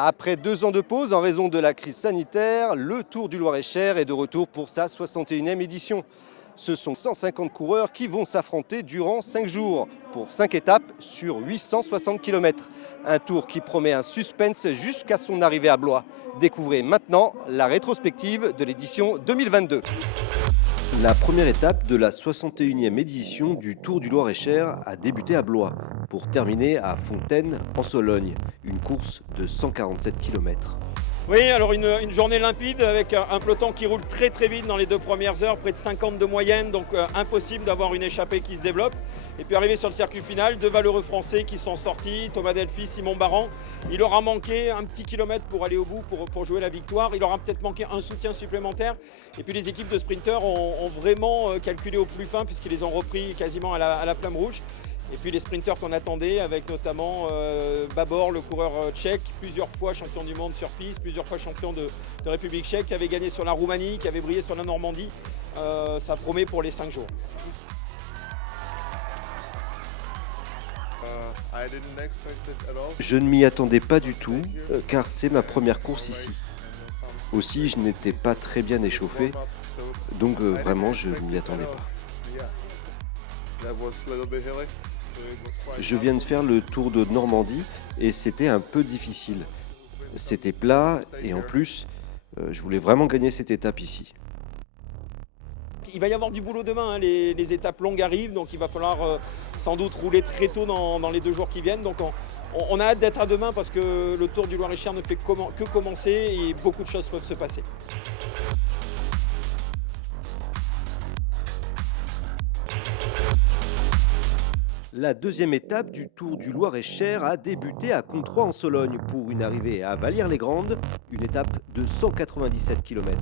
Après 2 ans de pause en raison de la crise sanitaire, le Tour du Loir-et-Cher est de retour pour sa 61e édition. Ce sont 150 coureurs qui vont s'affronter durant 5 jours pour 5 étapes sur 860 km. Un tour qui promet un suspense jusqu'à son arrivée à Blois. Découvrez maintenant la rétrospective de l'édition 2022. La première étape de la 61e édition du Tour du Loir-et-Cher a débuté à Blois pour terminer à Fontaine en Sologne, une course de 147 km. Oui, alors une journée limpide avec un peloton qui roule très très vite dans les 2 premières heures, près de 50 de moyenne, donc impossible d'avoir une échappée qui se développe. Et puis arrivé sur le circuit final, 2 valeureux Français qui sont sortis, Thomas Delphi, Simon Baran. Il aura manqué un petit kilomètre pour aller au bout, pour jouer la victoire. Il aura peut-être manqué un soutien supplémentaire. Et puis les équipes de sprinteurs ont vraiment calculé au plus fin puisqu'ils les ont repris quasiment à la flamme rouge. Et puis les sprinteurs qu'on attendait, avec notamment Babor, le coureur tchèque, plusieurs fois champion du monde sur piste, plusieurs fois champion de République tchèque, qui avait gagné sur la Roumanie, qui avait brillé sur la Normandie. Ça promet pour les 5 jours. Je ne m'y attendais pas du tout, car c'est ma première course ici. Aussi, je n'étais pas très bien échauffé, donc vraiment, je ne m'y attendais pas. Je viens de faire le tour de Normandie et c'était un peu difficile. C'était plat et en plus, je voulais vraiment gagner cette étape ici. Il va y avoir du boulot demain, hein. Les étapes longues arrivent, donc il va falloir sans doute rouler très tôt dans les 2 jours qui viennent. Donc on a hâte d'être à demain parce que le Tour du Loir-et-Cher ne fait que commencer et beaucoup de choses peuvent se passer. La deuxième étape du Tour du Loir-et-Cher a débuté à Controy en Sologne pour une arrivée à Vallières-les-Grandes, une étape de 197 km.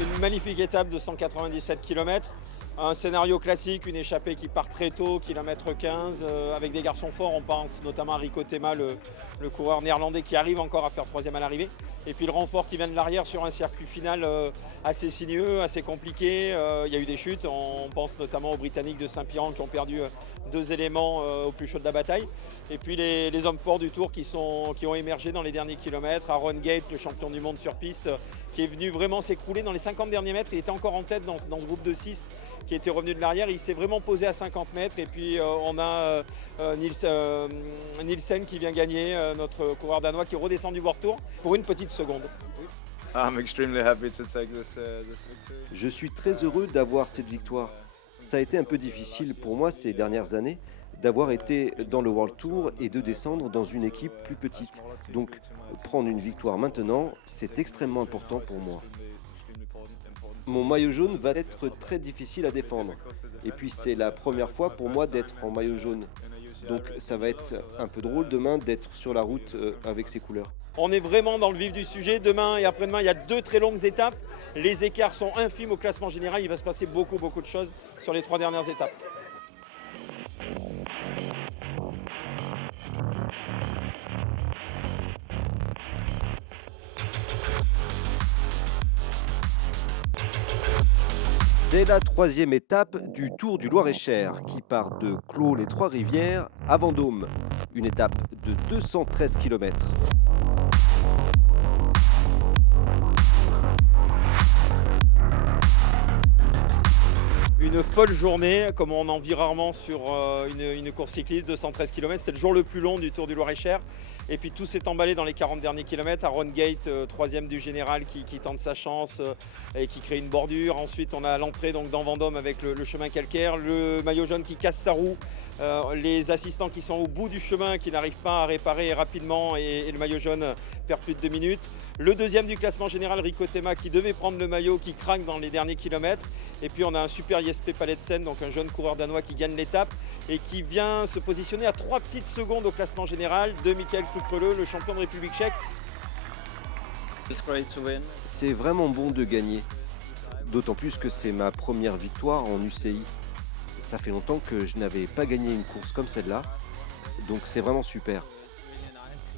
Une magnifique étape de 197 km. Un scénario classique, une échappée qui part très tôt, kilomètre 15, avec des garçons forts. On pense notamment à Rico Tema, le coureur néerlandais qui arrive encore à faire 3e à l'arrivée. Et puis le renfort qui vient de l'arrière sur un circuit final assez sinueux, assez compliqué. Il y a eu des chutes, on pense notamment aux Britanniques de Saint-Piran qui ont perdu 2 éléments au plus chaud de la bataille. Et puis les hommes forts du Tour qui ont émergé dans les derniers kilomètres. Aaron Gate, le champion du monde sur piste, qui est venu vraiment s'écrouler dans les 50 derniers mètres. Il était encore en tête dans ce groupe de 6 qui était revenu de l'arrière. Il s'est vraiment posé à 50 mètres. Et puis on a Nielsen qui vient gagner, notre coureur danois qui redescend du World Tour pour une petite seconde. Je suis très heureux d'avoir cette victoire. Ça a été un peu difficile pour moi ces dernières années d'avoir été dans le World Tour et de descendre dans une équipe plus petite. Donc prendre une victoire maintenant, c'est extrêmement important pour moi. Mon maillot jaune va être très difficile à défendre. Et puis c'est la première fois pour moi d'être en maillot jaune. Donc ça va être un peu drôle demain d'être sur la route avec ces couleurs. On est vraiment dans le vif du sujet. Demain et après-demain, il y a 2 très longues étapes. Les écarts sont infimes au classement général. Il va se passer beaucoup de choses sur les 3 dernières étapes. C'est la 3e étape du Tour du Loir-et-Cher qui part de Clos-les-Trois-Rivières à Vendôme, une étape de 213 km. Une folle journée, comme on en vit rarement sur une course cycliste, 213 km. C'est le jour le plus long du Tour du Loir-et-Cher. Et puis tout s'est emballé dans les 40 derniers kilomètres. Aaron Gate, 3e du général, qui tente sa chance et qui crée une bordure. Ensuite, on a l'entrée donc dans Vendôme avec le chemin calcaire. Le maillot jaune qui casse sa roue. Les assistants qui sont au bout du chemin, qui n'arrivent pas à réparer rapidement. Et le maillot jaune perd plus de 2 minutes. Le 2e du classement général, Rico Tema, qui devait prendre le maillot, qui craque dans les derniers kilomètres. Et puis on a un super Jesper Paletsen, donc un jeune coureur danois qui gagne l'étape et qui vient se positionner à 3 petites secondes au classement général de Michael Kruppele, le champion de République tchèque. C'est vraiment bon de gagner, d'autant plus que c'est ma première victoire en UCI. Ça fait longtemps que je n'avais pas gagné une course comme celle-là, donc c'est vraiment super.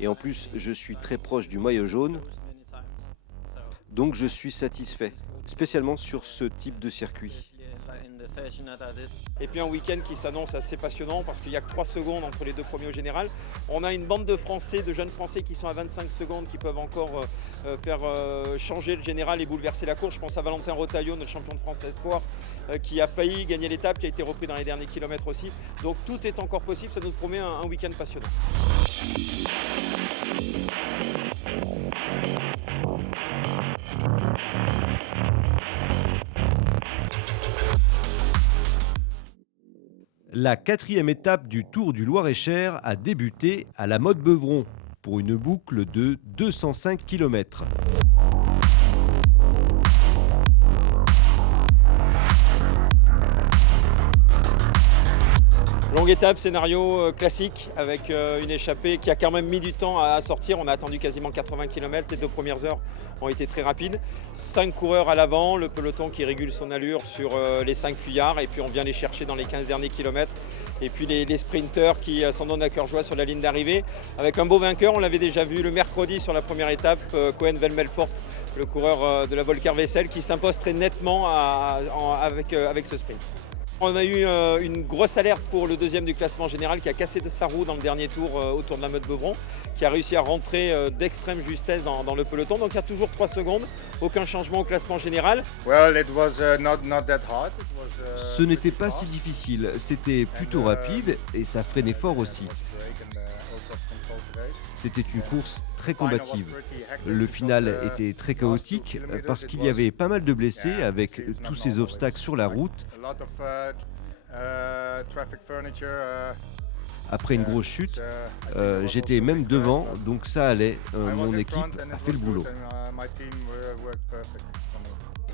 Et en plus, je suis très proche du maillot jaune, donc je suis satisfait. spécialement sur ce type de circuit. Et puis un week-end qui s'annonce assez passionnant parce qu'il n'y a que 3 secondes entre les deux premiers au général. On a une bande de Français, de jeunes Français qui sont à 25 secondes, qui peuvent encore faire changer le général et bouleverser la course. Je pense à Valentin Rotaillot, notre champion de France espoir, qui a failli gagner l'étape, qui a été repris dans les derniers kilomètres aussi. Donc tout est encore possible, ça nous promet un week-end passionnant. La 4e étape du Tour du Loir-et-Cher a débuté à la Motte-Beuvron pour une boucle de 205 km. Longue étape, scénario classique avec une échappée qui a quand même mis du temps à sortir. On a attendu quasiment 80 km, les 2 premières heures ont été très rapides. 5 coureurs à l'avant, le peloton qui régule son allure sur les 5 fuyards et puis on vient les chercher dans les 15 derniers kilomètres. Et puis les sprinteurs qui s'en donnent à cœur joie sur la ligne d'arrivée avec un beau vainqueur, on l'avait déjà vu le mercredi sur la première étape, Koen Van Melfort, le coureur de la Volker Wessel qui s'impose très nettement avec ce sprint. On a eu une grosse alerte pour le deuxième du classement général qui a cassé sa roue dans le dernier tour autour de la Motte-Beuvron, qui a réussi à rentrer d'extrême justesse dans le peloton. Donc il y a toujours 3 secondes, aucun changement au classement général. Ce n'était pas si difficile, c'était plutôt rapide et ça freinait fort aussi. C'était une course très combative. Le final était très chaotique parce qu'il y avait pas mal de blessés avec tous ces obstacles sur la route. Après une grosse chute, j'étais même devant, donc ça allait. Mon équipe a fait le boulot.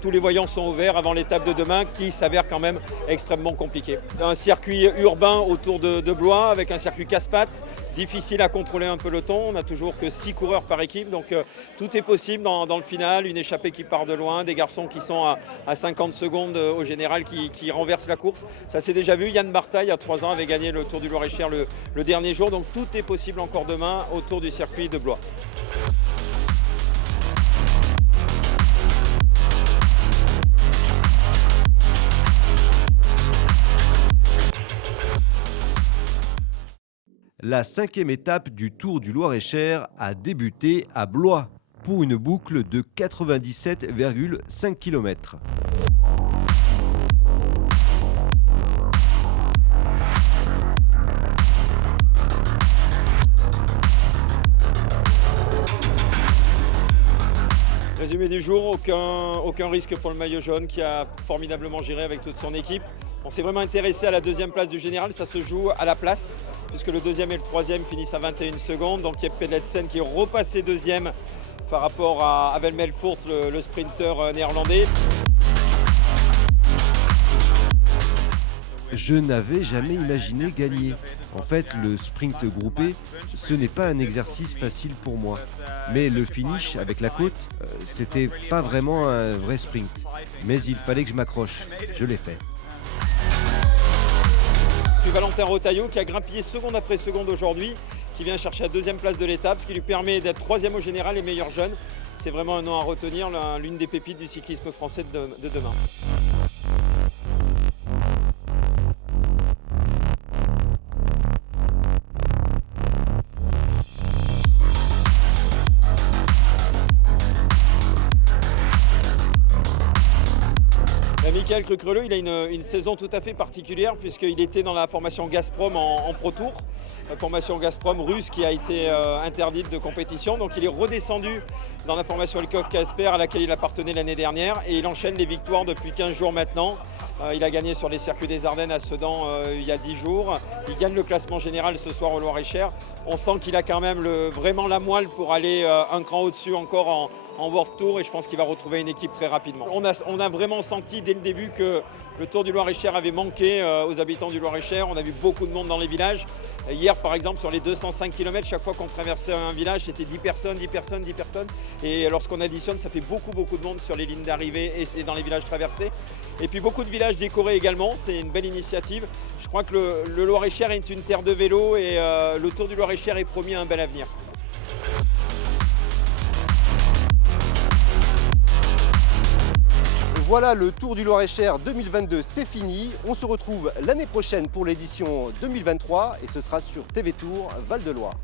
Tous les voyants sont ouverts avant l'étape de demain qui s'avère quand même extrêmement compliquée. Un circuit urbain autour de Blois avec un circuit casse-pattes, difficile à contrôler un peloton. On n'a toujours que 6 coureurs par équipe, donc tout est possible dans le final. Une échappée qui part de loin, des garçons qui sont à 50 secondes au général qui renversent la course. Ça s'est déjà vu, Yann Barta il y a 3 ans avait gagné le Tour du Loir-et-Cher le dernier jour, donc tout est possible encore demain autour du circuit de Blois. La 5e étape du Tour du Loir-et-Cher a débuté à Blois pour une boucle de 97,5 km. Résumé du jour, aucun risque pour le maillot jaune qui a formidablement géré avec toute son équipe. On s'est vraiment intéressé à la 2e place du général, ça se joue à la place puisque le 2e et le 3e finissent à 21 secondes. Donc il y a Pedersen qui est repassé 2e par rapport à Van Melfort, le sprinter néerlandais. Je n'avais jamais imaginé gagner. En fait, le sprint groupé, ce n'est pas un exercice facile pour moi. Mais le finish avec la côte, c'était pas vraiment un vrai sprint. Mais il fallait que je m'accroche. Je l'ai fait. Puis Valentin Rotaillot qui a grimpé seconde après seconde aujourd'hui, qui vient chercher la 2e place de l'étape, ce qui lui permet d'être 3e au général et meilleur jeune. C'est vraiment un nom à retenir, l'une des pépites du cyclisme français de demain. Michael Crucreleux, il a une saison tout à fait particulière puisqu'il était dans la formation Gazprom en Pro Tour, la formation Gazprom russe qui a été interdite de compétition. Donc il est redescendu dans la formation Elkov Kasper à laquelle il appartenait l'année dernière et il enchaîne les victoires depuis 15 jours maintenant. Il a gagné sur les circuits des Ardennes à Sedan il y a 10 jours. Il gagne le classement général ce soir au Loir-et-Cher. On sent qu'il a quand même vraiment la moelle pour aller un cran au-dessus encore en World Tour et je pense qu'il va retrouver une équipe très rapidement. On a vraiment senti dès le début que le Tour du Loir-et-Cher avait manqué aux habitants du Loir-et-Cher. On a vu beaucoup de monde dans les villages. Hier, par exemple, sur les 205 km, chaque fois qu'on traversait un village, c'était 10 personnes, 10 personnes, 10 personnes. Et lorsqu'on additionne, ça fait beaucoup de monde sur les lignes d'arrivée et dans les villages traversés. Et puis beaucoup de villages décorés également, c'est une belle initiative. Je crois que le Loir-et-Cher est une terre de vélo et le Tour du Loir-et-Cher est promis à un bel avenir. Voilà, le Tour du Loir-et-Cher 2022, c'est fini. On se retrouve l'année prochaine pour l'édition 2023 et ce sera sur TV Tour Val de Loire.